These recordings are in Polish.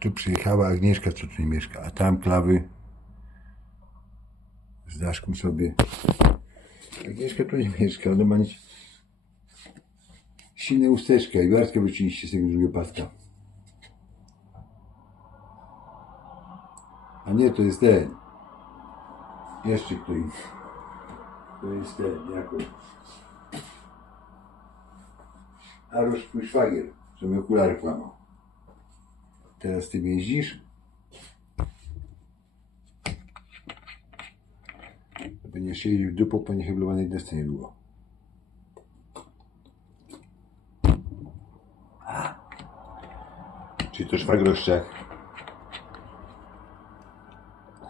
tu przyjechała Agnieszka, co tu nie mieszka, a tam klawy z Daszką sobie. Agnieszka tu nie mieszka, ona ma nic. Silne usteczka i warstkę wyczyniście z tego drugiego paska. A nie, to jest ten. Jeszcze kto inny. To jest ten, jako. Arusz twój szwagier, co okulary kłamał. Teraz ty jeździsz? Będziesz jeździł dupą po nieheblowanej desce niedługo. Czyli to szwagroszczak.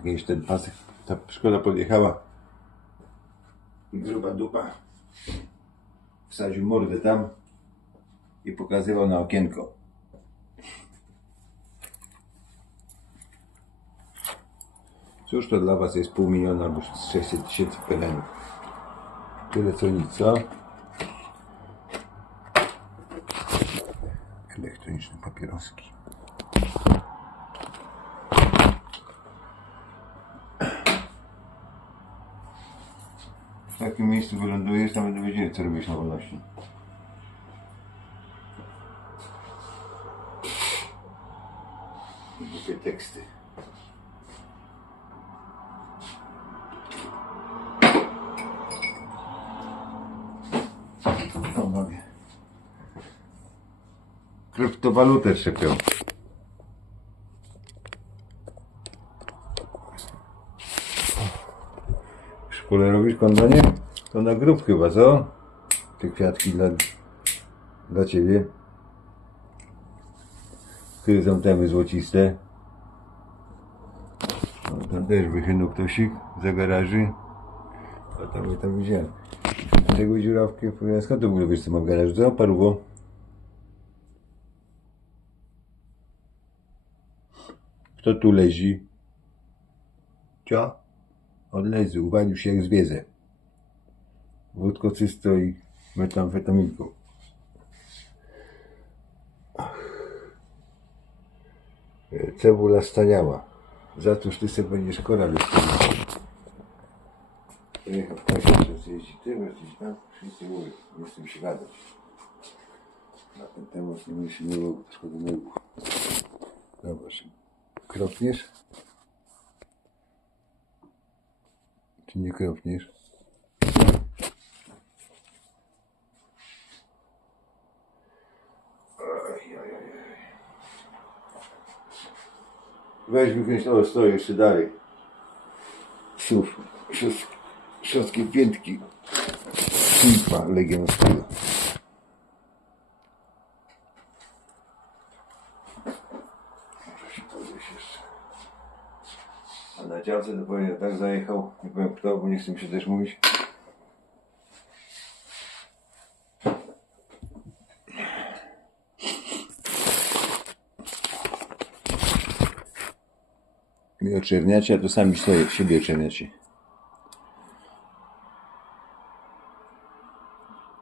Jakiś ten pasek, ta szkoda podjechała. Gruba dupa. Wsadził mordę tam i pokazywał na okienko. Cóż to dla was jest pół miliona albo 600 tysięcy pelenów. Tyle co nic, co? Elektroniczne papieroski. W takim miejscu wylądujesz, tam będę wiedzieli, co robisz na wolności. Głupie teksty. Panowie. Kryptowalutę trzepią. W szkole robisz kondonie? To na grób chyba, co? Te kwiatki dla, dla ciebie. Chryzantemy złociste. No, tam też wychynął ktośik za garaży. A tam, tam widziałem. Tego dziurawkę, powiem, skąd to w ogóle wiesz, co mam w garażu? Co? Paruwo? Kto tu lezi? Cio? Odlezy, uwalił się jak zwierzę. Wódko cysto i metamfetaminką. Cebula staniała. Za cóż ty sobie będziesz kora wystawić? Pojechał w Jeździ tym, jesteś tam, wszyscy mówią, nie chcę się gadać. Na ten temat nie myśli było szkoda nerwów. Zobacz, kropniesz? Czy nie kropniesz? Oj, oj, oj, oj. Weź mi kręć, o stoi jeszcze dalej. Słów, środki piętki. Podejść jeszcze. A na działce to powiem, tak zajechał, nie powiem kto, bo nie chcę mi się też mówić. Mi oczerniacie, a to sami sobie, siebie oczerniacie.